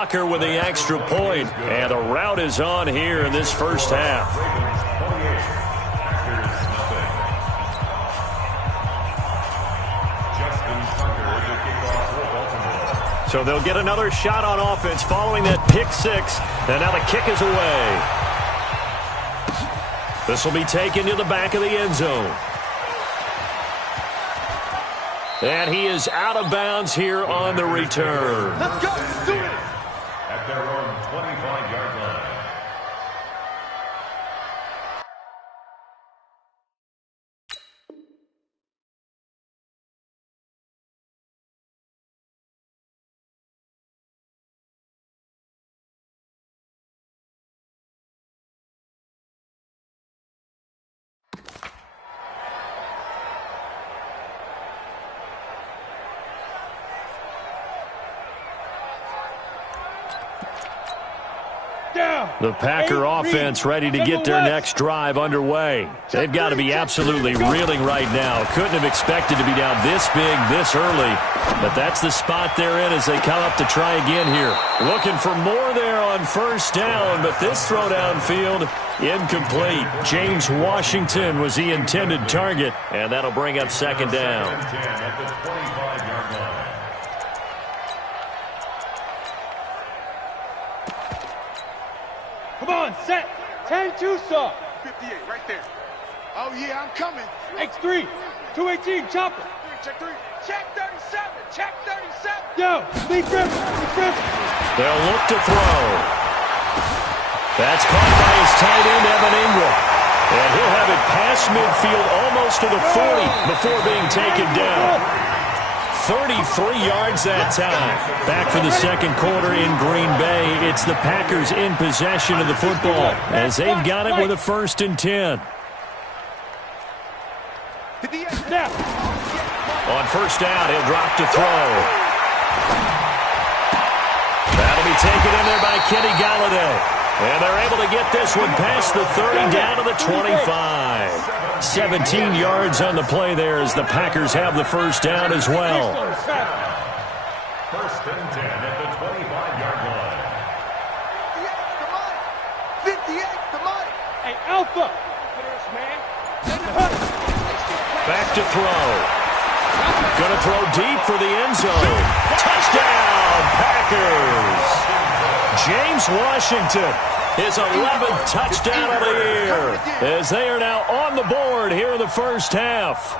Tucker with the extra point. And the rout is on here in this first half. So they'll get another shot on offense following that pick six. And now the kick is away. This will be taken to the back of the end zone. And he is out of bounds here on the return. Let's go. Do it. At their own 25-yard line. The Packer offense ready to get their next drive underway. They've got to be absolutely reeling right now. Couldn't have expected to be down this big this early. But that's the spot they're in as they come up to try again here. Looking for more there on first down, but this throw downfield incomplete. James Washington was the intended target, and that'll bring up second down. Come on, set. 10-2 saw. 58, right there. Oh, yeah, I'm coming. X3, 218, chopper. Check 3. Check 37. Check 37. Yo, Lee Griffin. They'll look to throw. That's caught by his tight end, Evan Ingram. And he'll have it past midfield almost to the 40 before being taken down. 33 yards that time. Back for the second quarter in Green Bay. It's the Packers in possession of the football as they've got it with a 1st and 10. On first down, he'll drop to throw. That'll be taken in there by Kenny Galladay. And they're able to get this one past the 30 down to the 25. 17 yards on the play there as the Packers have the first down as well. 1st and 10 at the 25-yard line. 58, the money. Hey, Alpha. Back to throw. Gonna throw deep for the end zone. Touchdown, Packers! James Washington, his 11th touchdown of the year, as they are now on the board here in the first half.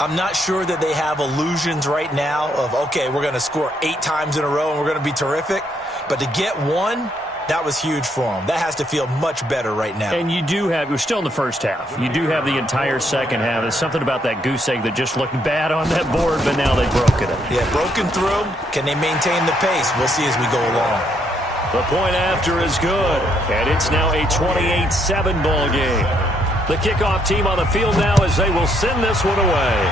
I'm not sure that they have illusions right now of, okay, we're going to score 8 times in a row and we're going to be terrific. But to get one, that was huge for them. That has to feel much better right now. And you do have, we're still in the first half. You do have the entire second half. There's something about that goose egg that just looked bad on that board, but now they've broken it. Yeah, broken through. Can they maintain the pace? We'll see as we go along. The point after is good, and it's now a 28-7 ball game. The kickoff team on the field now as they will send this one away.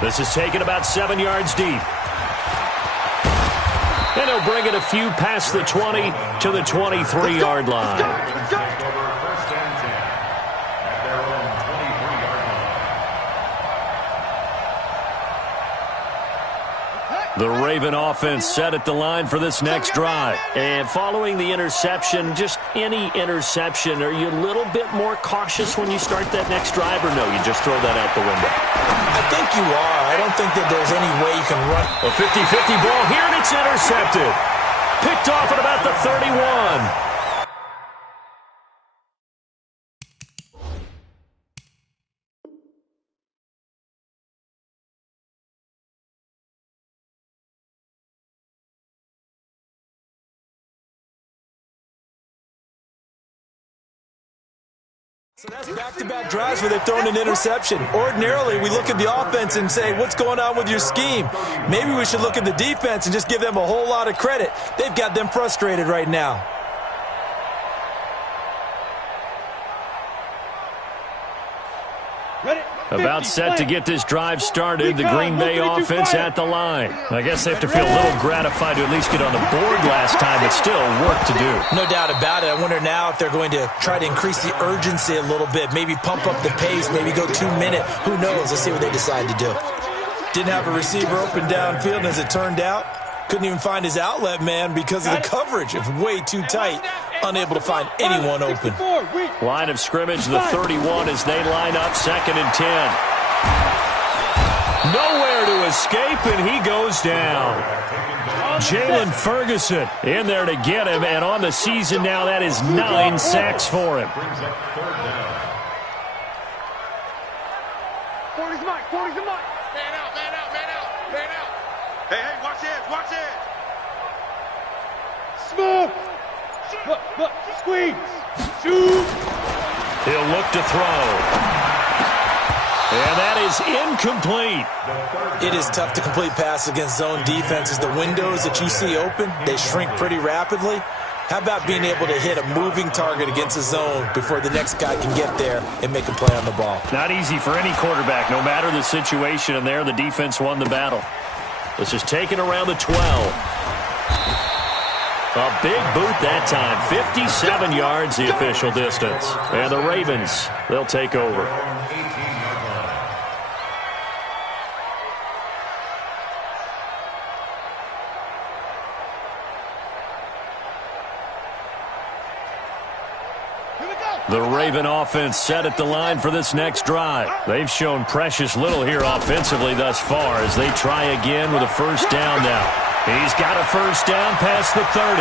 This is taken about 7 yards deep. And he'll bring it a few past the 20 to the 23-yard line. The Raven offense set at the line for this next drive. And following the interception, just any interception, are you a little bit more cautious when you start that next drive, or no, you just throw that out the window? I think you are. I don't think that there's any way you can run. A 50-50 ball here, and it's intercepted. Picked off at about the 31. So that's back-to-back drives where they've thrown an interception. Ordinarily, we look at the offense and say, what's going on with your scheme? Maybe we should look at the defense and just give them a whole lot of credit. They've got them frustrated right now. About set to get this drive started, the Green Bay offense at the line. I guess they have to feel a little gratified to at least get on the board last time, but still work to do. No doubt about it. I wonder now if they're going to try to increase the urgency a little bit, maybe pump up the pace, maybe go 2 minute. Who knows? Let's see what they decide to do. Didn't have a receiver open downfield, and as it turned out, Couldn't even find his outlet man because of the coverage. It's way too tight. Unable to find anyone open. Line of scrimmage, the 31 as they line up 2nd and 10. Nowhere to escape, and he goes down. Jalen Ferguson in there to get him, and on the season now, that is 9 sacks for him. 40's mine, 40's mine. Man out, man out, man out, man out. Hey, watch edge, watch edge. Smoke. Look, squeeze. Shoot. He'll look to throw. And that is incomplete. It is tough to complete passes against zone defenses. The windows that you see open, they shrink pretty rapidly. How about being able to hit a moving target against a zone before the next guy can get there and make a play on the ball? Not easy for any quarterback, no matter the situation, and there the defense won the battle. This is taken around the 12. A big boot that time, 57 yards the official distance. And the Ravens, they'll take over. The Raven offense set at the line for this next drive. They've shown precious little here offensively thus far as they try again with a first down now. He's got a first down past the 30.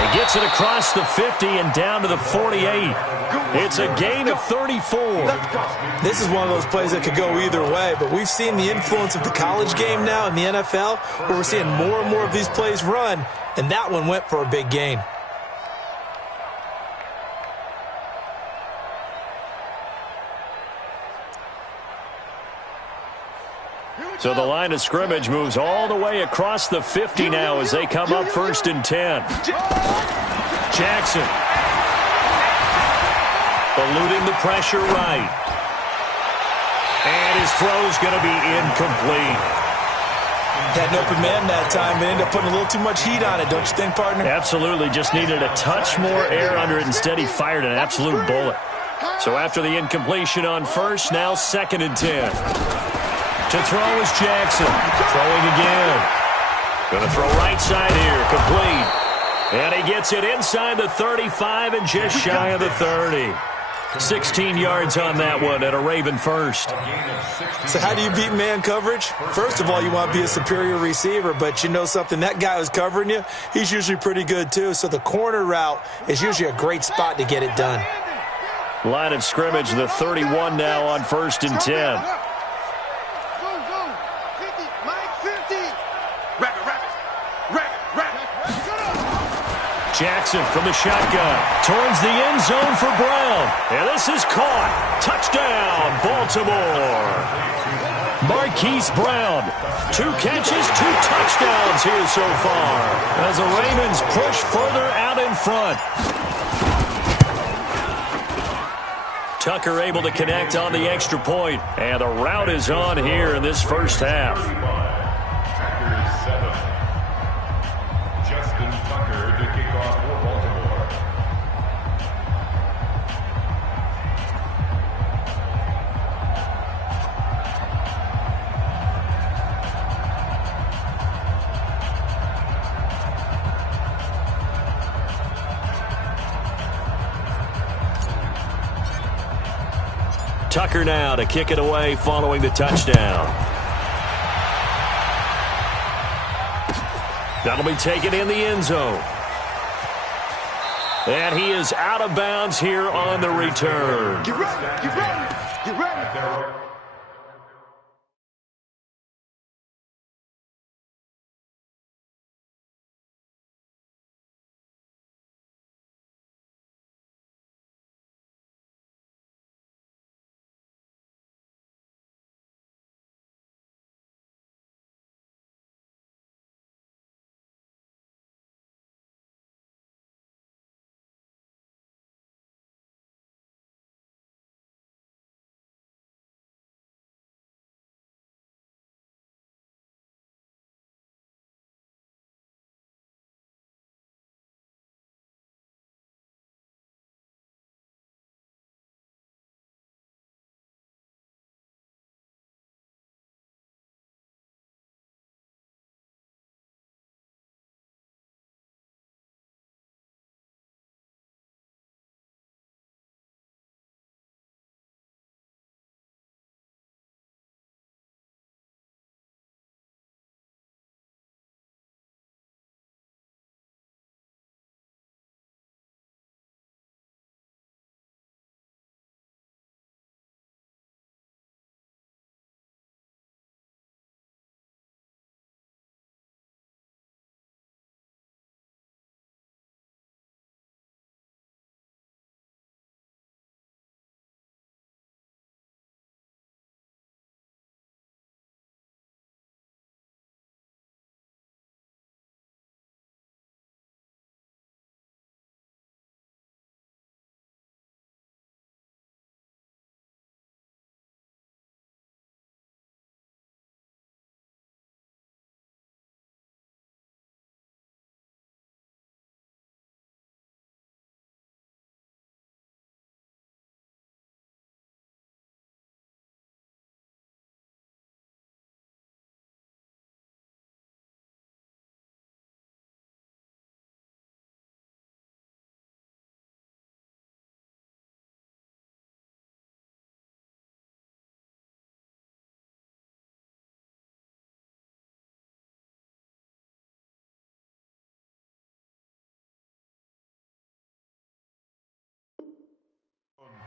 He gets it across the 50 and down to the 48. It's a gain of 34. This is one of those plays that could go either way, but we've seen the influence of the college game now in the NFL, where we're seeing more and more of these plays run, and that one went for a big gain. So the line of scrimmage moves all the way across the 50 now as they come up 1st and 10. Jackson. Eluding the pressure right. And his throw's going to be incomplete. Had an open man that time, but ended up putting a little too much heat on it, don't you think, partner? Absolutely. Just needed a touch more air under it. Instead, he fired an absolute bullet. So after the incompletion on first, now 2nd and 10. To throw is Jackson. Throwing again. Going to throw right side here. Complete. And he gets it inside the 35 and just shy of the 30. 16 yards on that one and a Raven first. So how do you beat man coverage? First of all, you want to be a superior receiver, but you know something, that guy who's covering you, he's usually pretty good too. So the corner route is usually a great spot to get it done. Line of scrimmage, the 31 now on 1st and 10. Jackson from the shotgun. Towards the end zone for Brown. And this is caught. Touchdown, Baltimore. Marquise Brown. 2 catches, 2 touchdowns here so far. As the Ravens push further out in front. Tucker able to connect on the extra point. And the route is on here in this first half. Tucker now to kick it away following the touchdown. That'll be taken in the end zone. And he is out of bounds here on the return. Get ready, get ready, get ready.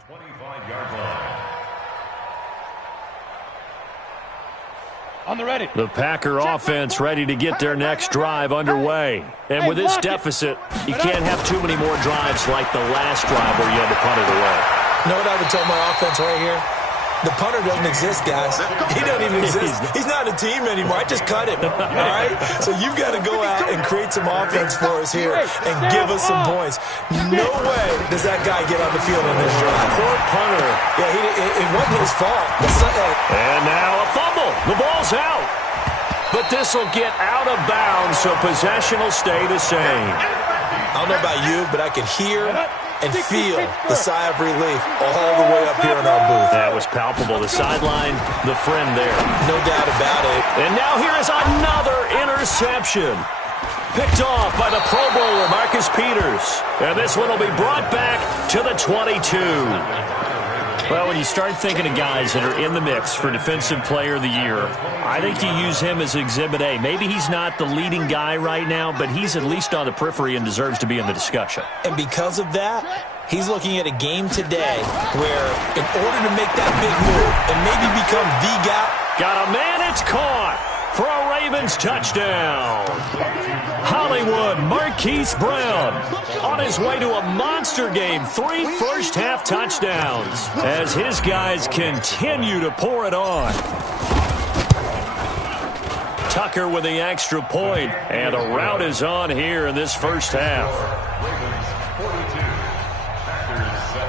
25-yard line. On the ready. The Packer offense ready to get their next drive underway. And with this deficit, you can't have too many more drives like the last drive where you had to punt it away. You know what I would tell my offense right here? The punter doesn't exist, guys. He doesn't even exist. He's not a team anymore. I just cut him, all right? So you've got to go out and create some offense for us here and give us some points. No way does that guy get on the field on this drive. Poor punter. Yeah, it wasn't his fault. And now a fumble. The ball's out. But this will get out of bounds, so possession will stay the same. I don't know about you, but I can hear and feel the sigh of relief all the way up here in our booth. That was palpable. The sideline, the friend there. No doubt about it. And now here is another interception. Picked off by the Pro Bowler, Marcus Peters. And this one will be brought back to the 22. Well, when you start thinking of guys that are in the mix for Defensive Player of the Year, I think you use him as Exhibit A. Maybe he's not the leading guy right now, but he's at least on the periphery and deserves to be in the discussion. And because of that, he's looking at a game today where in order to make that big move and maybe become the guy. Got a man, it's caught for a Ravens touchdown. Hollywood Marquise Brown on his way to a monster game. 3 first-half touchdowns as his guys continue to pour it on. Tucker with the extra point, and the route is on here in this first half. Ravens 42, Packers 7.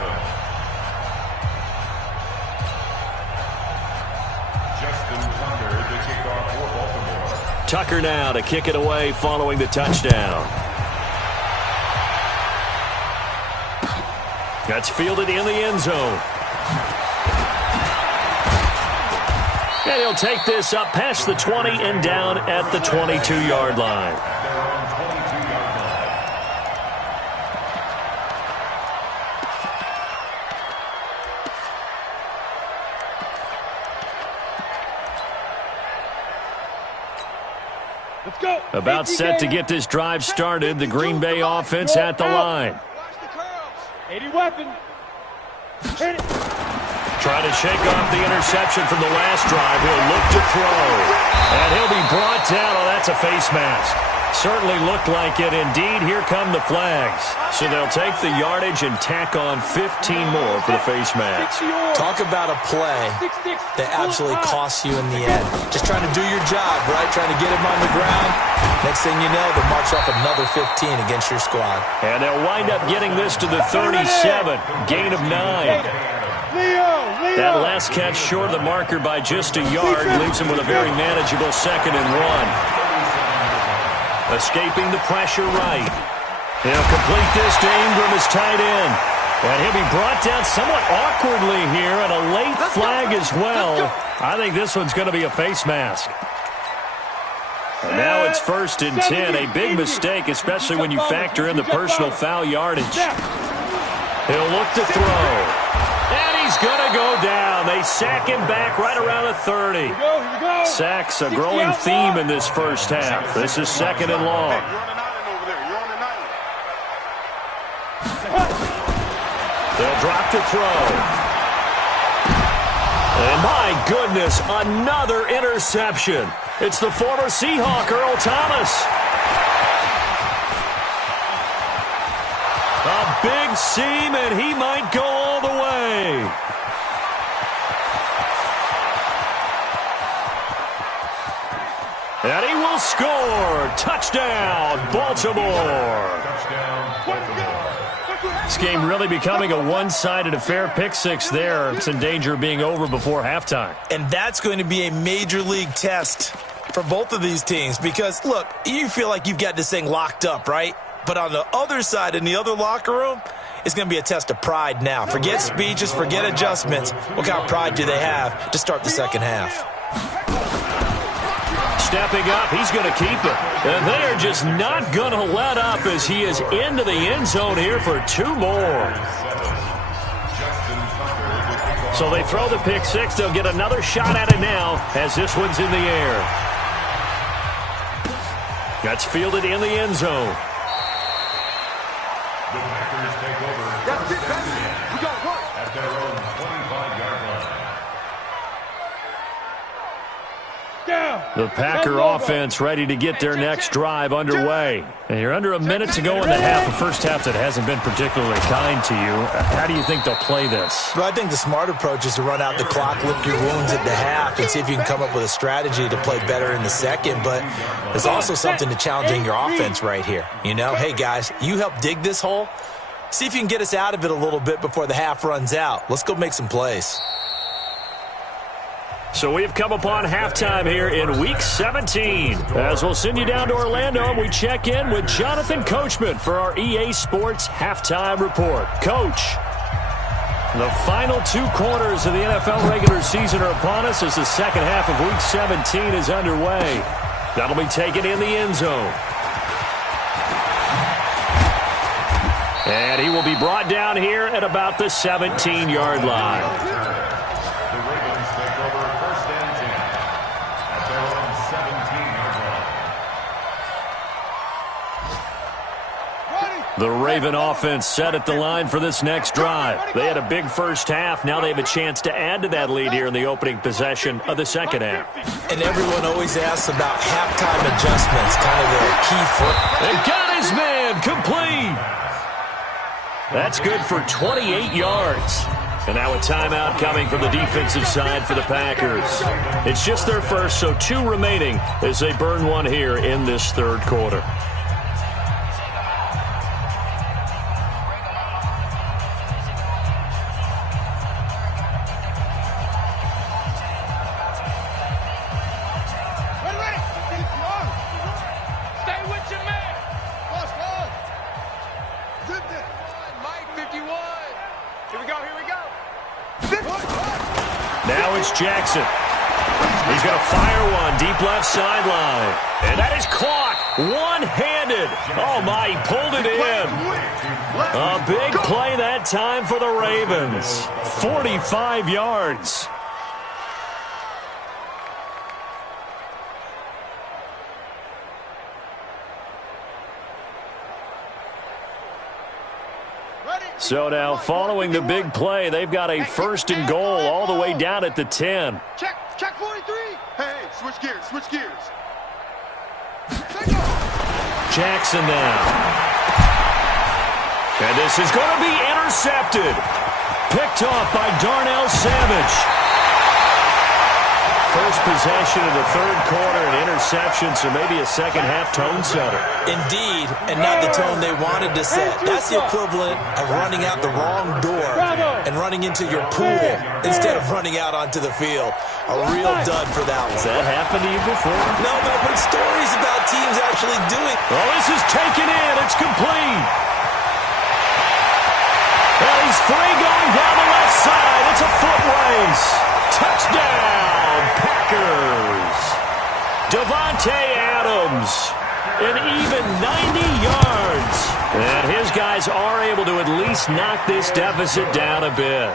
Justin Tucker, the kickoff for Baltimore. Tucker now to kick it away following the touchdown. That's fielded in the end zone. And he'll take this up past the 20 and down at the 22-yard line. Their own 22-yard line. Let's go. About set to get this drive started. The Green Bay offense at the line. 80 weapon. Hit it. Trying to shake off the interception from the last drive. He'll look to throw. And he'll be brought down. Oh, that's a face mask. Certainly looked like it. Indeed, here come the flags. So they'll take the yardage and tack on 15 more for the face mask. Talk about a play that absolutely costs you in the end. Just trying to do your job, right? Trying to get him on the ground. Next thing you know, they'll march off another 15 against your squad. And they'll wind up getting this to the 37. Gain of 9. That last catch short of the marker by just a yard leaves him with a very manageable 2nd and 1. Escaping the pressure right. He'll complete this to Ingram as tight end. And he'll be brought down somewhat awkwardly here, and a late flag as well. I think this one's going to be a face mask. And now it's 1st and 10. A big mistake, especially when you factor in the personal foul yardage. He'll look to throw. And he's going to go down. They sack him back right around the 30. Sacks a growing theme in this first half. This is 2nd and long. You're on an island over there. You're on an island. They'll drop to throw. And my goodness, another interception. It's the former Seahawk, Earl Thomas. A big seam, and he might go all the way. And he will score. Touchdown, Baltimore. Touchdown, Baltimore. This game really becoming a one-sided affair. Pick 6 there. It's in danger of being over before halftime. And that's going to be a major league test for both of these teams because, look, you feel like you've got this thing locked up, right? But on the other side, in the other locker room, it's going to be a test of pride now. Forget speeches, forget adjustments. What kind of pride do they have to start the second half? Stepping up, he's going to keep it. And they are just not going to let up as he is into the end zone here for 2 more. So they throw the pick 6. They'll get another shot at it now as this one's in the air. That's fielded in the end zone. The Packers take over. That's it, baby. We got work. At their The Packer offense ready to get their next drive underway. And you're under a minute to go in the half, a first half that hasn't been particularly kind to you. How do you think they'll play this? Well, I think the smart approach is to run out the clock, lick your wounds at the half, and see if you can come up with a strategy to play better in the second. But there's also something to challenging your offense right here. You know, hey, guys, you help dig this hole. See if you can get us out of it a little bit before the half runs out. Let's go make some plays. So we've come upon halftime here in Week 17. As we'll send you down to Orlando, we check in with Jonathan Coachman for our EA Sports Halftime Report. Coach, the final 2 quarters of the NFL regular season are upon us as the second half of Week 17 is underway. That'll be taken in the end zone. And he will be brought down here at about the 17-yard line. The Raven offense set at the line for this next drive. They had a big first half. Now they have a chance to add to that lead here in the opening possession of the second half. And everyone always asks about halftime adjustments, kind of the key for. And got his man complete. That's good for 28 yards. And now a timeout coming from the defensive side for the Packers. It's just their first, so 2 remaining as they burn one here in this third quarter. Jackson. He's going to fire one deep left sideline. And that is caught one-handed. Oh, my, he pulled it in. A big play that time for the Ravens. 45 yards. So now, following the big play, they've got a first and goal all the way down at the 10. Check 43. Hey, switch gears. Jackson now. And this is going to be intercepted. Picked off by Darnell Savage. First possession of the third quarter, an interception, so maybe a second-half tone setter. Indeed, and not the tone they wanted to set. That's the equivalent of running out the wrong door and running into your pool instead of running out onto the field. A real dud for that one. Has that happened to you before? No, but I've heard stories about teams actually doing. Oh, this is taken in. It's complete. And he's free going down the left side. It's a foot race. Touchdown, Packers. Devontae Adams, an even 90 yards. And his guys are able to at least knock this deficit down a bit.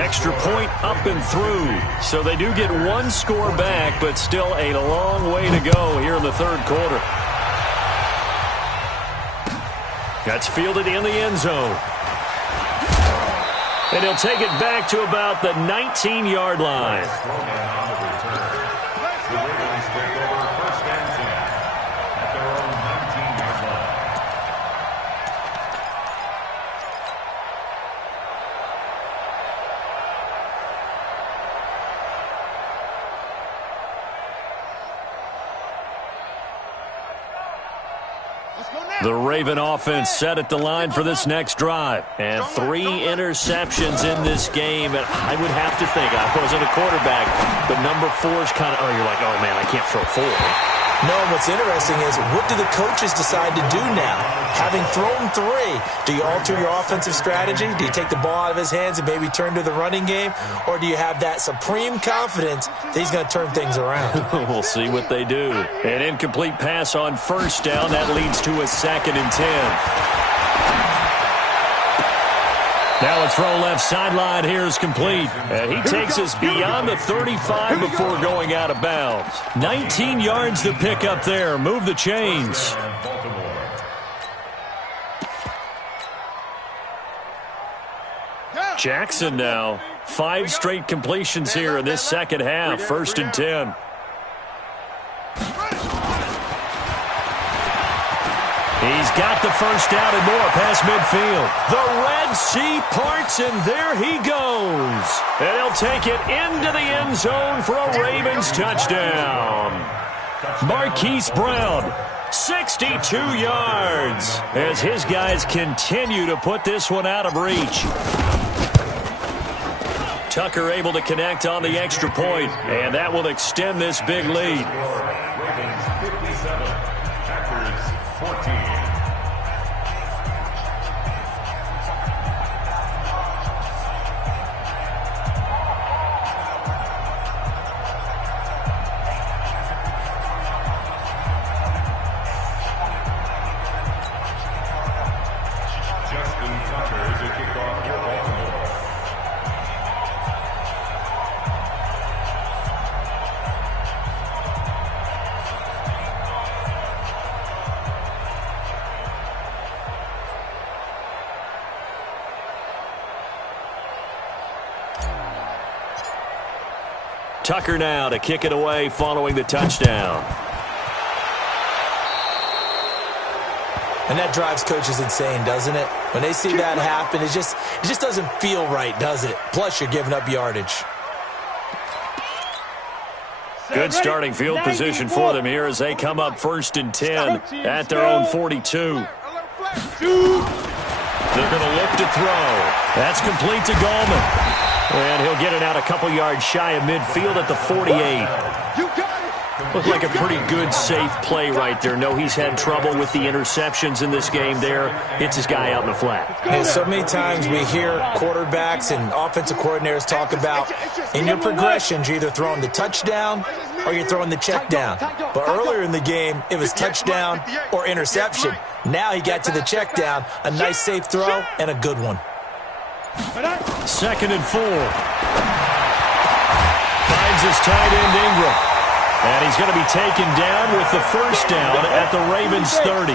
Extra point up and through. So they do get one score back, but still a long way to go here in the third quarter. That's fielded in the end zone. And he'll take it back to about the 19-yard line. The Raven offense set at the line for this next drive. And 3 interceptions in this game. And I would have to think, I wasn't a quarterback, but number 4 is kind of, you're like, oh, man, I can't throw 4. No, and what's interesting is, what do the coaches decide to do now? Having thrown 3, do you alter your offensive strategy? Do you take the ball out of his hands and maybe turn to the running game? Or do you have that supreme confidence that he's going to turn things around? We'll see what they do. An incomplete pass on first down. That leads to a 2nd and 10. Now a throw left sideline here is complete. And he takes us beyond the 35 before going out of bounds. 19 yards to pick up there. Move the chains. Jackson now. 5 straight completions here in this second half. 1st and 10. he's got the first down and more past midfield. The Red Sea parts, and there he goes. And he'll take it into the end zone for a Ravens touchdown. Marquise Brown, 62 yards, as his guys continue to put this one out of reach. Tucker able to connect on the extra point, and that will extend this big lead. Ravens 57, Packers 14. Tucker now to kick it away following the touchdown. And that drives coaches insane, doesn't it? When they see that happen, it just doesn't feel right, does it? Plus, you're giving up yardage. Good starting field position for them here as they come up 1st and 10 at their own 42. They're going to look to throw. That's complete to Gallman. And he'll get it out a couple yards shy of midfield at the 48. Looked like a pretty good, safe play right there. No, he's had trouble with the interceptions in this game there. Hits his guy out in the flat. And so many times we hear quarterbacks and offensive coordinators talk about in your progressions, you're either throwing the touchdown or you're throwing the check down. But earlier in the game, it was touchdown or interception. Now he got to the check down, a nice safe throw, and a good one. 2nd and 4. Finds his tight end Ingram. And he's going to be taken down with the first down at the Ravens 30.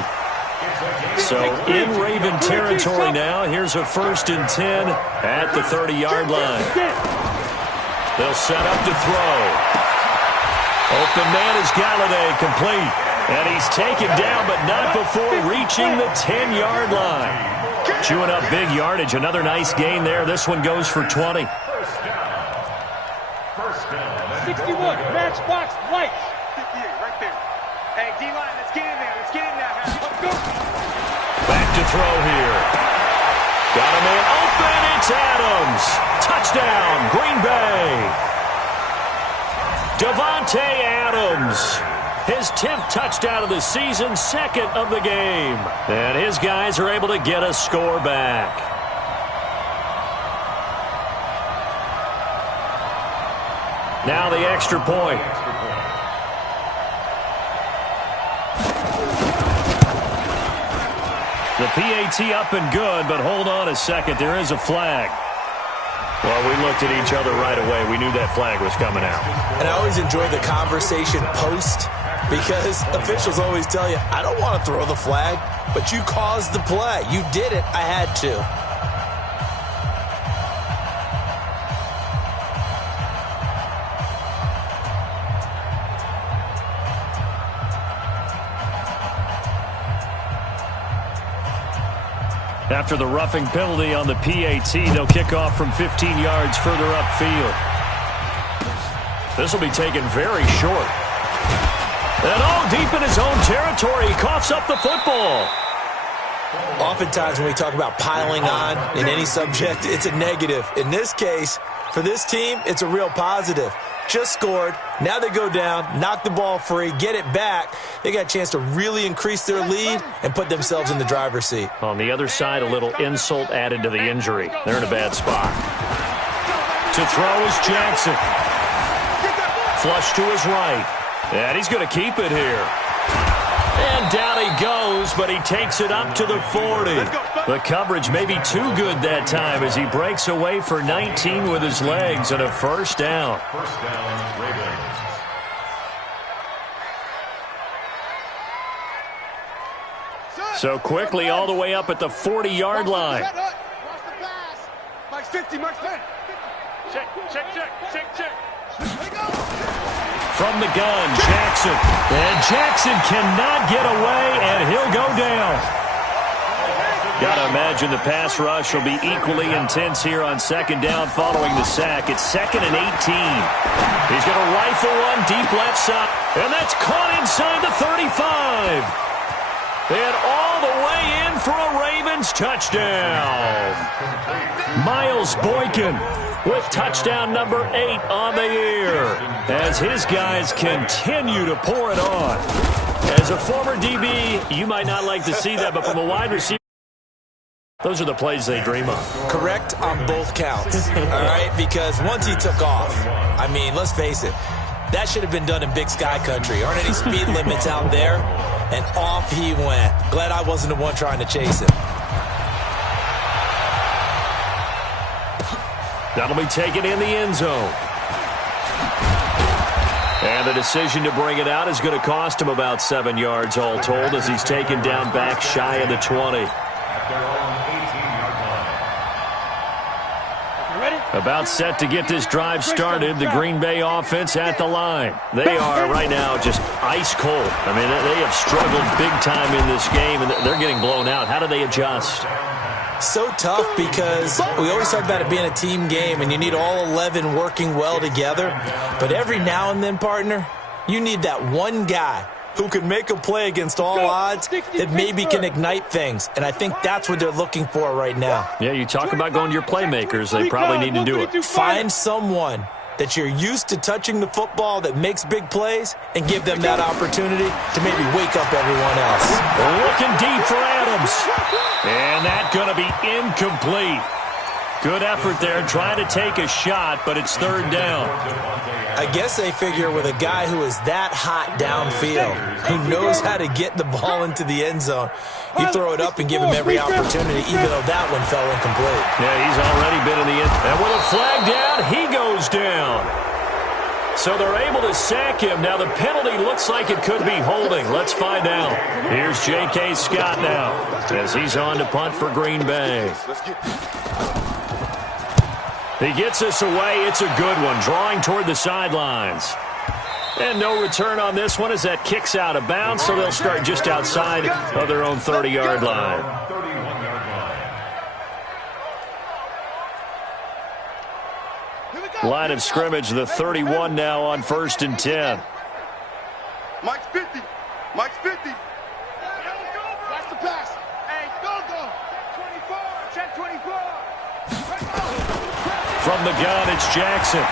So in Raven territory now. Here's a 1st and 10 at the 30-yard line. They'll set up to throw. Open man is Galladay, complete. And he's taken down, but not before reaching the 10-yard line. Chewing up big yardage. Another nice gain there. This one goes for 20. First down. 61, matchbox lights. 58, right there. Hey, D-line, let's get in there. Let's get in there. Let's go. Back to throw here. Got a man open. It's Adams. Touchdown, Green Bay. Devontae Adams. His 10th touchdown of the season, 2nd of the game. And his guys are able to get a score back. Now the extra point. The PAT up and good, but hold on a second. There is a flag. Well, we looked at each other right away. We knew that flag was coming out. And I always enjoy the conversation post, because officials always tell you, I don't want to throw the flag, but you caused the play. You did it. I had to. After the roughing penalty on the PAT, they'll kick off from 15 yards further upfield. This will be taken very short. And deep in his own territory, he coughs up the football. Oftentimes when we talk about piling on in any subject, it's a negative. In this case, for this team, it's a real positive. Just scored. Now they go down, knock the ball free, get it back. They got a chance to really increase their lead and put themselves in the driver's seat. On the other side, a little insult added to the injury. They're in a bad spot. To throw is Jackson. Flush to his right. And he's going to keep it here. And down he goes, but he takes it up to the 40. The coverage may be too good that time as he breaks away for 19 with his legs and a first down. First down, Ravens. So quickly all the way up at the 40-yard line. Mike's 50, Mike's 10. Check. From the gun, Jackson. And Jackson cannot get away, and he'll go down. Got to imagine the pass rush will be equally intense here on second down following the sack. It's 2nd and 18. He's going to rifle one deep left side, and that's caught inside the 35. And all the way in for a Ravens touchdown. Miles Boykin with touchdown number 8 on the year as his guys continue to pour it on. As a former DB, you might not like to see that, but from a wide receiver, those are the plays they dream of. Correct on both counts, all right? Because once he took off, I mean, let's face it, that should have been done in Big Sky Country. Aren't any speed limits out there? And off he went. Glad I wasn't the one trying to chase him. That'll be taken in the end zone. And the decision to bring it out is going to cost him about 7 yards all told as he's taken down back shy of the 20. About set to get this drive started. The Green Bay offense at the line. They are right now just ice cold. I mean, they have struggled big time in this game, and they're getting blown out. How do they adjust? So tough because we always talk about it being a team game, and you need all 11 working well together. But every now and then, partner, you need that one guy who can make a play against all odds that maybe can ignite things. And I think that's what they're looking for right now. Yeah, you talk about going to your playmakers. They probably need to do it. Find someone that you're used to touching the football that makes big plays and give them that opportunity to maybe wake up everyone else. Looking deep for Adams. And that's going to be incomplete. Good effort there, trying to take a shot, but it's 3rd down. I guess they figure with a guy who is that hot downfield, who knows how to get the ball into the end zone, you throw it up and give him every opportunity, even though that one fell incomplete. Yeah, he's already been in the end. And with a flag down, he goes down. So they're able to sack him. Now the penalty looks like it could be holding. Let's find out. Here's J.K. Scott now as he's on to punt for Green Bay. He gets us away. It's a good one, drawing toward the sidelines. And no return on this one as that kicks out of bounds, so they'll start just outside of their own 30-yard line. Line of scrimmage, the 31 now on 1st and 10. Mike's 50. Mike's 50. Watch the pass. Hey, go. 24. Check 24. From the gun, it's Jackson.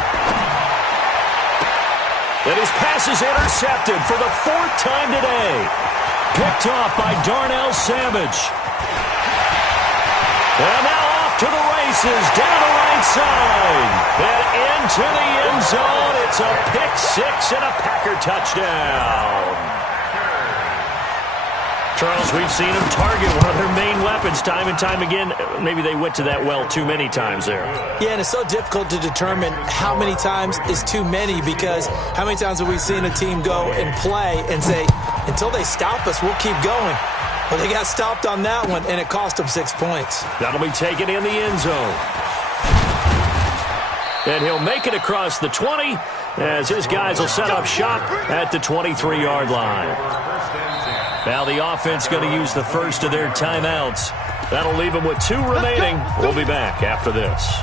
And his pass is intercepted for the 4th time today. Picked off by Darnell Savage. And now off to the races, down the right side. And into the end zone. It's a pick 6 and a Packer touchdown. Charles, we've seen them target one of their main weapons time and time again. Maybe they went to that well too many times there. Yeah, and it's so difficult to determine how many times is too many because how many times have we seen a team go and play and say, until they stop us, we'll keep going. Well, they got stopped on that one, and it cost them 6 points. That'll be taken in the end zone. And he'll make it across the 20 as his guys will set up shop at the 23-yard line. Now the offense going to use the first of their timeouts. That'll leave them with 2 remaining. We'll be back after this.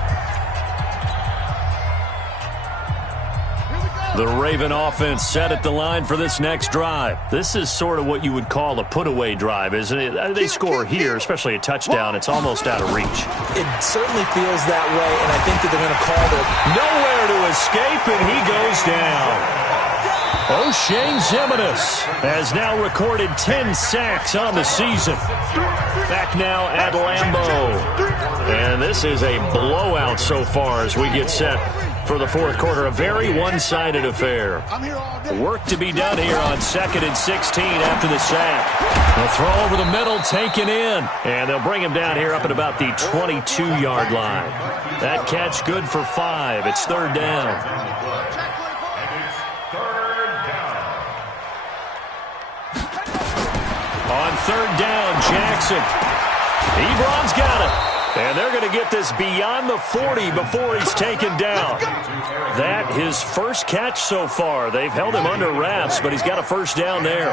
The Raven offense set at the line for this next drive. This is sort of what you would call a put-away drive, isn't it? They score here, especially a touchdown. It's almost out of reach. It certainly feels that way, and I think that they're going to call it. Nowhere to escape, and he goes down. O'Shane Ximines has now recorded 10 sacks on the season. Back now at Lambeau. And this is a blowout so far as we get set for the 4th quarter. A very one-sided affair. Work to be done here on 2nd and 16 after the sack. They'll throw over the middle, taken in. And they'll bring him down here up at about the 22-yard line. That catch good for 5. It's 3rd down. On 3rd down, Jackson. Ebron's got it. And they're going to get this beyond the 40 before he's taken down. That his first catch so far. They've held him under wraps, but he's got a 1st down there.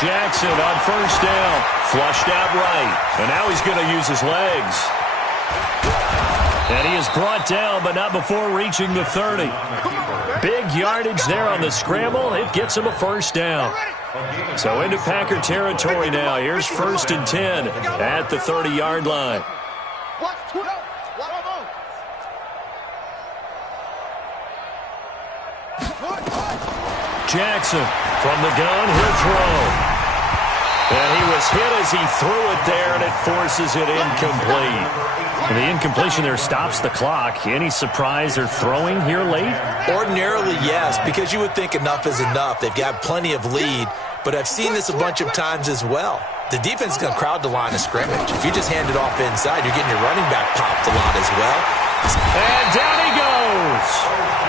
Jackson on first down. Flushed out right. And now he's going to use his legs. And he is brought down, but not before reaching the 30. Big yardage there on the scramble. It gets him a first down. So into Packer territory now. Here's 1st and 10 at the 30-yard line. Jackson from the gun, he'll throw. And he was hit as he threw it there, and it forces it incomplete. And the incompletion there stops the clock. Any surprise they're throwing here late? Ordinarily, yes, because you would think enough is enough. They've got plenty of lead, but I've seen this a bunch of times as well. The defense is going to crowd the line of scrimmage. If you just hand it off inside, you're getting your running back popped a lot as well. And down he goes.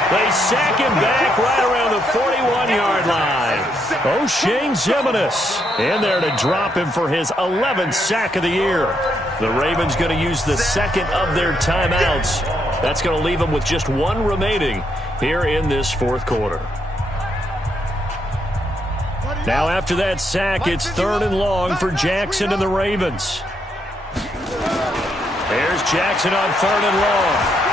They sack him back right around the 41-yard line. O'Shane Zimenez in there to drop him for his 11th sack of the year. The Ravens going to use the second of their timeouts. That's going to leave them with just one remaining here in this fourth quarter. Now after that sack, it's 3rd and long for Jackson and the Ravens. There's Jackson on 3rd and long.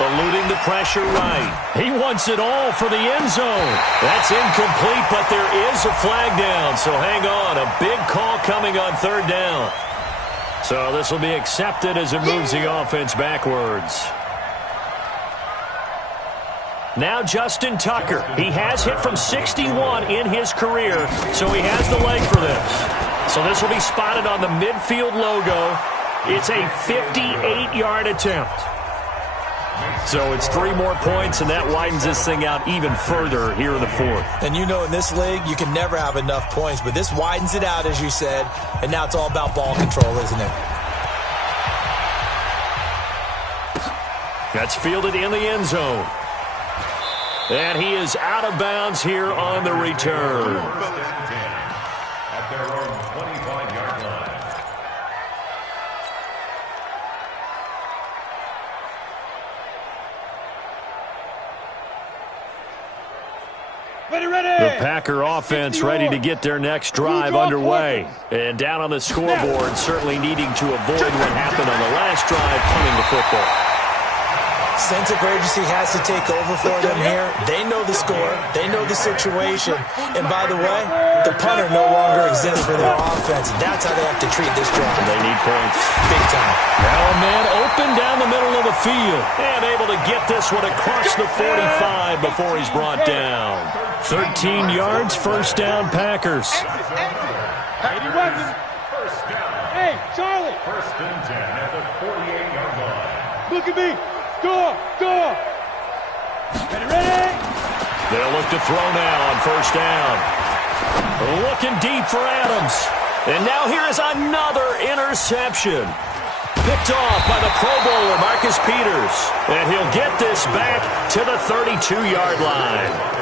Eluding the pressure right. He wants it all for the end zone. That's incomplete, but there is a flag down. So hang on. A big call coming on 3rd down. So this will be accepted as it moves the offense backwards. Now Justin Tucker. He has hit from 61 in his career, so he has the leg for this. So this will be spotted on the midfield logo. It's a 58-yard attempt. So it's 3 more points, and that widens this thing out even further here in the fourth. And you know in this league, you can never have enough points, but this widens it out, as you said, and now it's all about ball control, isn't it? That's fielded in the end zone. And he is out of bounds here on the return. At their own 25-yard line. The Packer offense ready to get their next drive underway. And down on the scoreboard, certainly needing to avoid what happened on the last drive, punting the football. Sense of urgency has to take over for them here. They know the score. They know the situation. And by the way, the punter no longer exists for their offense. That's how they have to treat this drive. They need points. Big time. Now a man open down the middle of the field. And able to get this one across the 45 before he's brought down. 13 yards, first down, Packers. Hey, First down. hey, Charlie, 1st and 10 at the 48-yard line. look at me. Go. Ready? They'll look to throw now on first down. Looking deep for Adams. And now here is another interception. Picked off by the Pro Bowler, Marcus Peters. And he'll get this back to the 32-yard line.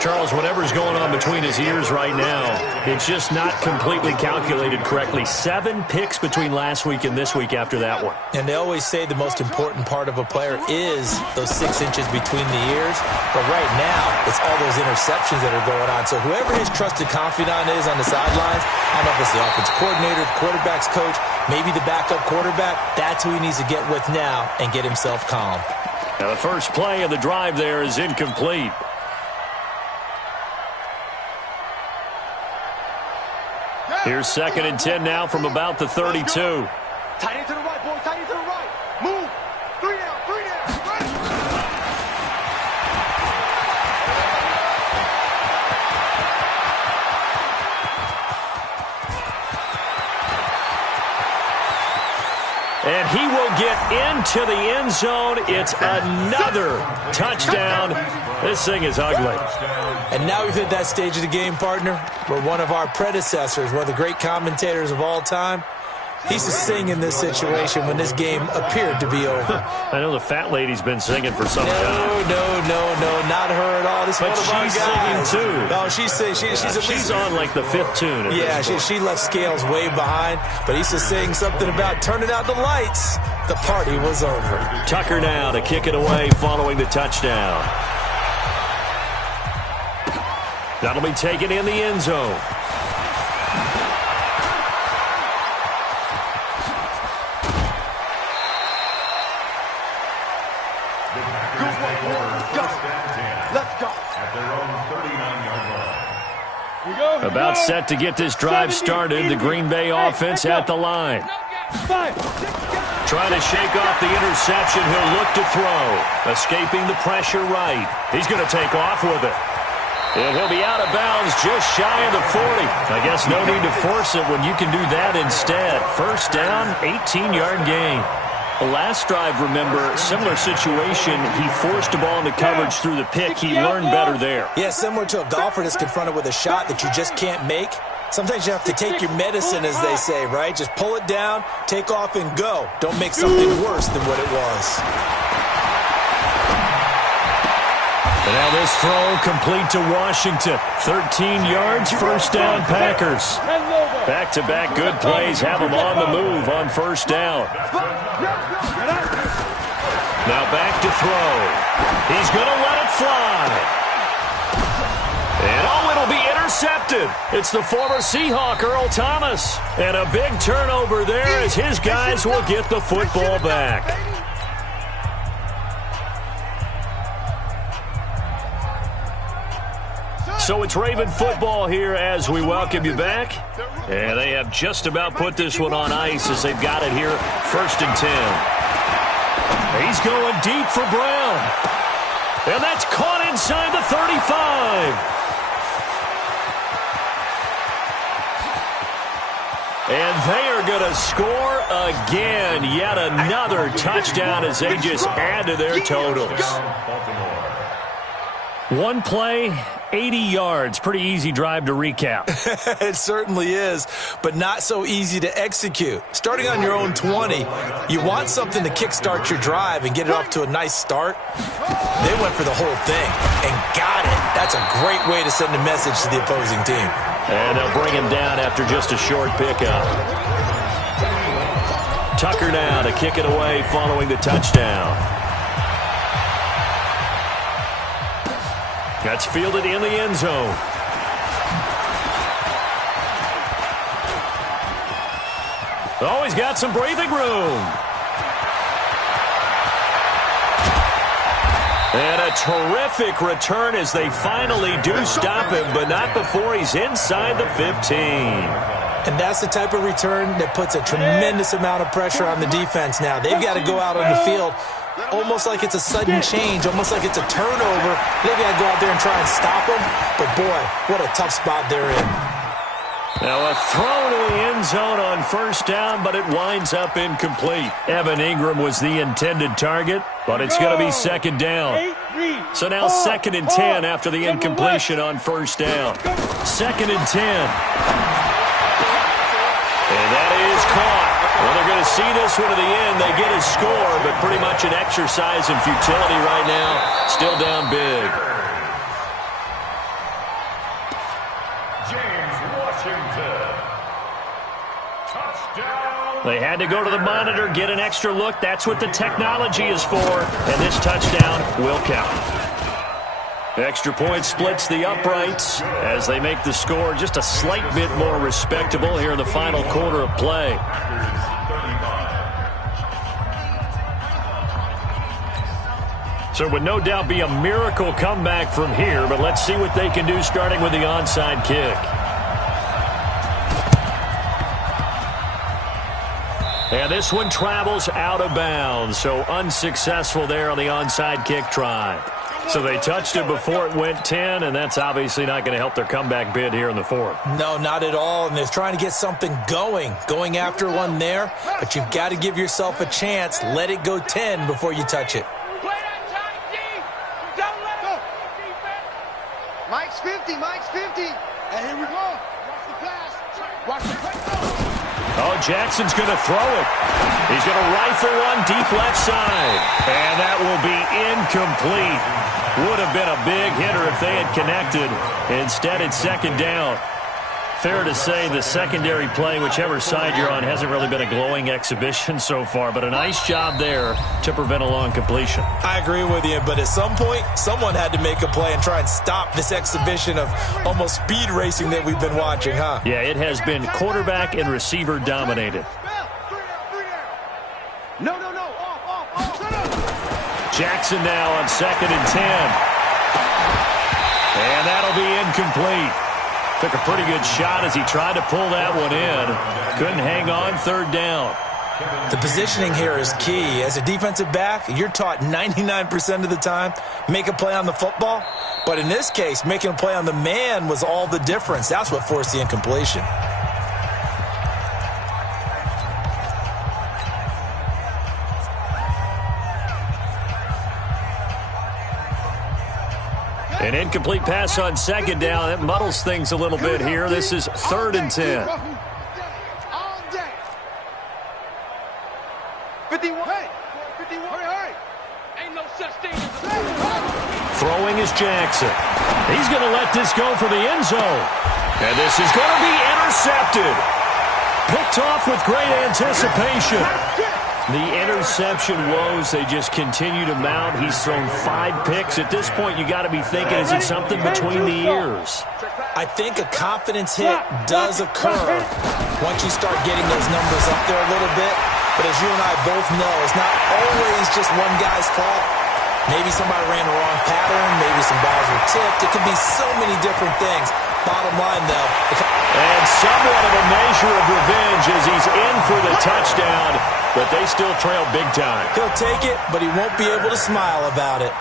Charles, whatever's going on between his ears right now, it's just not completely calculated correctly. 7 picks between last week and this week after that one. And they always say the most important part of a player is those 6 inches between the ears. But right now, it's all those interceptions that are going on. So whoever his trusted confidant is on the sidelines, I don't know if it's the offensive coordinator, the quarterback's coach, maybe the backup quarterback, that's who he needs to get with now and get himself calm. Now the first play of the drive there is incomplete. Here's 2nd and 10 now from about the 32. Tight end to the right, boy. Tight end to the right. Move. 3 down. Ready. And he will get into the end zone. It's another touchdown. This thing is ugly. And now we've hit that stage of the game, partner, where one of our predecessors, one of the great commentators of all time, he used to sing in this situation when this game appeared to be over. I know the fat lady's been singing for some time. No, not her at all. This is But one of our she's guys. singing, too. No, she's singing. She's on like the 5th tune. at Yeah, this point. she left Scales way behind, but he used to sing something about turning out the lights. The party was over. Tucker now to kick it away following the touchdown. That'll be taken in the end zone. About set to get this drive started. The Green Bay offense at the line. Trying to shake off the interception. He'll look to throw. Escaping the pressure right. He's going to take off with it. And he'll be out of bounds just shy of the 40. I guess no need to force it when you can do that instead. First down, 18-yard gain. The last drive, remember, similar situation. He forced a ball into coverage through the pick. He learned better there. Yeah, similar to a golfer that's confronted with a shot that you just can't make. Sometimes you have to take your medicine, as they say, right? Just pull it down, take off, and go. Don't make something worse than what it was. And now this throw complete to Washington. 13 yards, first down Packers. Back-to-back good plays have them on the move on first down. Now back to throw. He's going to let it fly. And oh, it'll be intercepted. It's the former Seahawk, Earl Thomas. And a big turnover there as his guys will get the football back. So it's Raven football here as we welcome you back. And they have just about put this one on ice as they've got it here, 1st and 10. He's going deep for Brown. And that's caught inside the 35. And they are going to score again. Yet another touchdown as they just add to their totals. One play, 80 yards. Pretty easy drive to recap. It certainly is, but not so easy to execute. Starting on your own 20, you want something to kickstart your drive and get it off to a nice start. They went for the whole thing and got it. That's a great way to send a message to the opposing team. And they'll bring him down after just a short pickup. Tucker now to kick it away following the touchdown. That's fielded in the end zone. Oh, he's got some breathing room. And a terrific return as they finally do stop him, but not before he's inside the 15. And that's the type of return that puts a tremendous amount of pressure on the defense now. They've got to go out on the field almost like it's a sudden change, almost like it's a turnover. They've got to go out there and try and stop them. But, boy, what a tough spot they're in. Now a throw to the end zone on first down, but it winds up incomplete. Evan Ingram was the intended target, but it's going to be second down. So now 2nd and 10 after the incompletion on first down. 2nd and 10. And that is caught. Well, they're going to see this one to the end. They get a score, but pretty much an exercise in futility right now. Still down big. James Washington. Touchdown. They had to go to the monitor, get an extra look. That's what the technology is for. And this touchdown will count. Extra point splits the uprights as they make the score just a slight bit more respectable here in the final quarter of play. So it would no doubt be a miracle comeback from here, but let's see what they can do starting with the onside kick. And this one travels out of bounds, so unsuccessful there on the onside kick try. So they touched it before it went 10, and that's obviously not going to help their comeback bid here in the 4th. No, not at all, and they're trying to get something going after one there, but you've got to give yourself a chance. Let it go 10 before you touch it. Mike's 50, Mike's 50. And here we go. Watch the pass. Watch the pass. Oh, Jackson's going to throw it. He's going to rifle one deep left side. And that will be incomplete. Would have been a big hitter if they had connected. Instead, it's second down. Fair to say the secondary play, whichever side you're on, hasn't really been a glowing exhibition so far, but a nice job there to prevent a long completion. I agree with you, but at some point, someone had to make a play and try and stop this exhibition of almost speed racing that we've been watching, huh? Yeah, it has been quarterback and receiver dominated. No. Off. Jackson now on 2nd and 10. And that'll be incomplete. Took a pretty good shot as he tried to pull that one in. Couldn't hang on third down. The positioning here is key. As a defensive back, you're taught 99% of the time, make a play on the football. But in this case, making a play on the man was all the difference. That's what forced the incompletion. An incomplete pass on second down. That muddles things a little bit here. This is 3rd and 10. 51. 51. Hurry. Ain't no such thing as a Throwing is Jackson. He's going to let this go for the end zone. And this is going to be intercepted. Picked off with great anticipation. The interception woes, they just continue to mount. He's thrown 5 picks. At this point, you got to be thinking, is it something between the ears? I think a confidence hit does occur once you start getting those numbers up there a little bit. But as you and I both know, it's not always just one guy's fault. Maybe somebody ran the wrong pattern. Maybe some balls were tipped. It could be so many different things. Bottom line, though. And somewhat of a measure of revenge as he's in for the touchdown, but they still trail big time. He'll take it, but he won't be able to smile about it.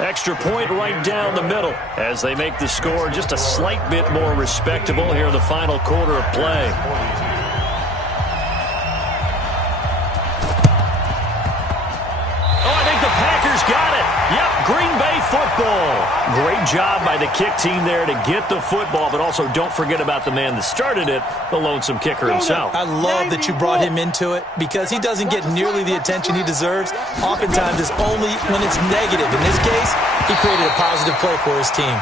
Extra point right down the middle as they make the score just a slight bit more respectable here in the final quarter of play. Got it. Yep, Green Bay football. Great job by the kick team there to get the football, but also don't forget about the man that started it, the lonesome kicker himself. I love that you brought him into it because he doesn't get nearly the attention he deserves. Oftentimes it's only when it's negative. In this case, he created a positive play for his team.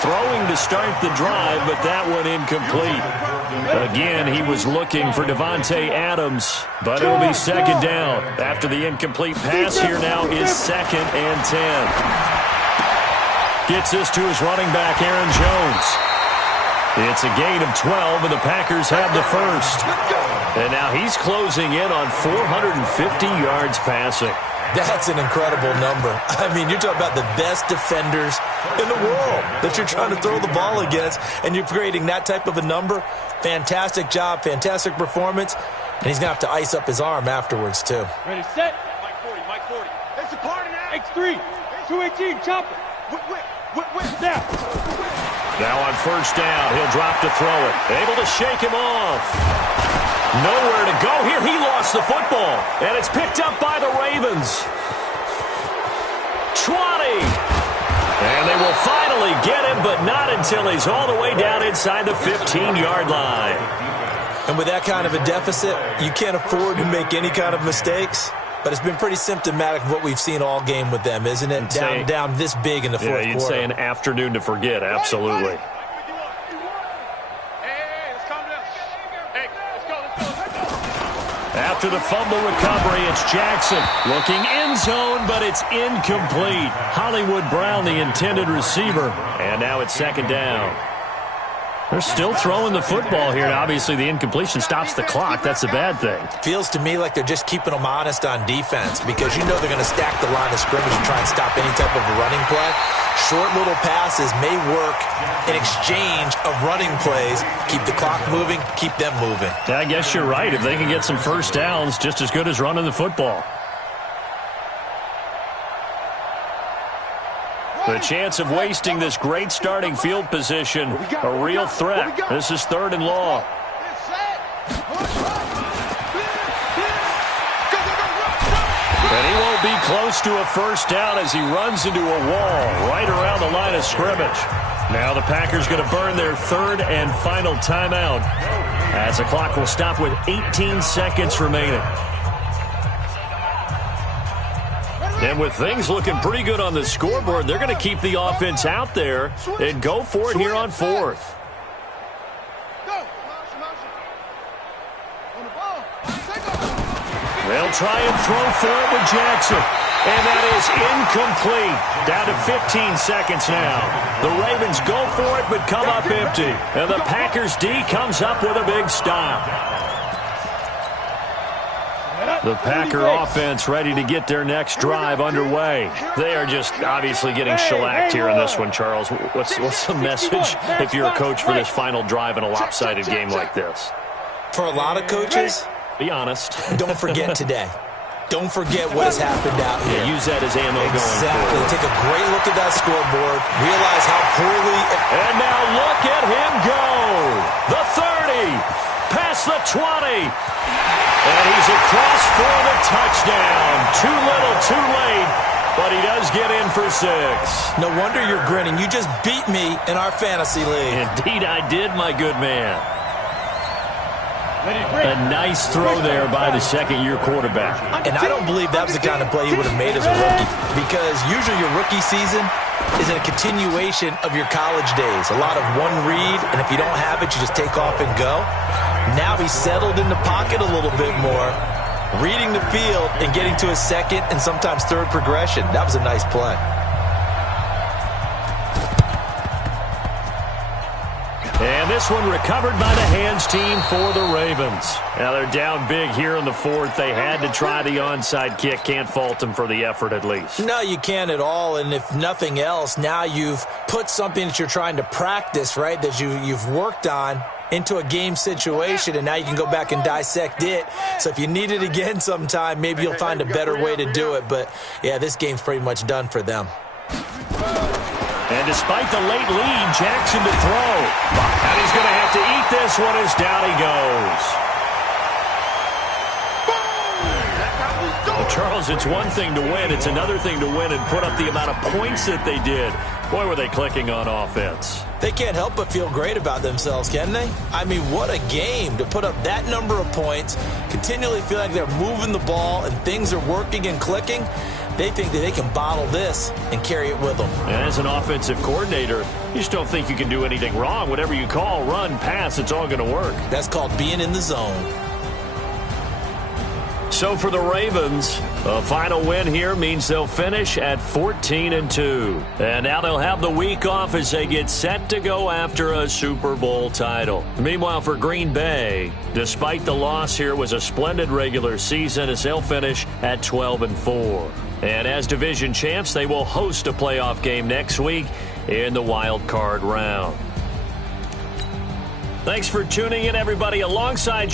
Throwing to start the drive, but that one incomplete. Again, he was looking for Devontae Adams, but it'll be second down. After the incomplete pass, here now is 2nd and 10. Gets this to his running back, Aaron Jones. It's a gain of 12, and the Packers have the first. And now he's closing in on 450 yards passing. That's an incredible number. I mean, you're talking about the best defenders in the world that you're trying to throw the ball against, and you're creating that type of a number. Fantastic job, fantastic performance, and he's going to have to ice up his arm afterwards, too. Ready, set. Mike 40, Mike 40. It's a party now. X3, 218, chop it. Whip, down. Now on first down, he'll drop to throw it. Able to shake him off. Nowhere to go here. He lost the football, and it's picked up by the Ravens. 20. And they will finally get him, but not until he's all the way down inside the 15-yard line. And with that kind of a deficit, you can't afford to make any kind of mistakes. But it's been pretty symptomatic of what we've seen all game with them, isn't it? Down this big in the fourth quarter. You'd say an afternoon to forget, absolutely. After the fumble recovery, it's Jackson looking end zone, but it's incomplete. Hollywood Brown, the intended receiver, and now it's second down. They're still throwing the football here, and obviously the incompletion stops the clock. That's a bad thing. Feels to me like they're just keeping them honest on defense because you know they're going to stack the line of scrimmage and try and stop any type of a running play. Short little passes may work in exchange of running plays. Keep the clock moving, keep them moving. Yeah, I guess you're right. If they can get some first downs, just as good as running the football. The chance of wasting this great starting field position, a real threat. This is 3rd and long. And he won't be close to a first down as he runs into a wall right around the line of scrimmage. Now the Packers going to burn their 3rd and final timeout as the clock will stop with 18 seconds remaining. And with things looking pretty good on the scoreboard, they're going to keep the offense out there and go for it here on 4th. They'll try and throw for it with Jackson. And that is incomplete. Down to 15 seconds now. The Ravens go for it but come up empty. And the Packers D comes up with a big stop. The Packer offense ready to get their next drive underway. They are just obviously getting shellacked here in this one, Charles. What's the message if you're a coach for this final drive in a lopsided game like this? For a lot of coaches, be honest. Don't forget today. Don't forget what has happened out here. Yeah, use that as ammo going Exactly. forward. Take a great look at that scoreboard. Realize how poorly... And now look at him go. The 30. Past the 20. And he's across for the touchdown. Too little, too late. But he does get in for 6. No wonder you're grinning. You just beat me in our fantasy league. Indeed I did, my good man. A nice throw there by the second-year quarterback. And I don't believe that was the kind of play he would have made as a rookie, because usually your rookie season is a continuation of your college days. A lot of one read, and if you don't have it, you just take off and go. Now he's settled in the pocket a little bit more, reading the field and getting to his second and sometimes third progression. That was a nice play. And this one recovered by the hands team for the Ravens. Now they're down big here in the fourth. They had to try the onside kick. Can't fault them for the effort at least. No, you can't at all. And if nothing else, now you've put something that you're trying to practice, right, that you've worked on into a game situation, and now you can go back and dissect it. So if you need it again sometime, maybe you'll find a better way to do it. But, yeah, this game's pretty much done for them. And despite the late lead, Jackson to throw. And he's going to have to eat this one as down he goes. Well, Charles, it's one thing to win. It's another thing to win and put up the amount of points that they did. Boy, were they clicking on offense. They can't help but feel great about themselves, can they? I mean, what a game to put up that number of points, continually feel like they're moving the ball and things are working and clicking. They think that they can bottle this and carry it with them. And as an offensive coordinator, you just don't think you can do anything wrong. Whatever you call, run, pass, it's all going to work. That's called being in the zone. So for the Ravens, a final win here means they'll finish at 14-2. And now they'll have the week off as they get set to go after a Super Bowl title. Meanwhile, for Green Bay, despite the loss here, was a splendid regular season as they'll finish at 12-4. And as division champs, they will host a playoff game next week in the wild card round. Thanks for tuning in, everybody, alongside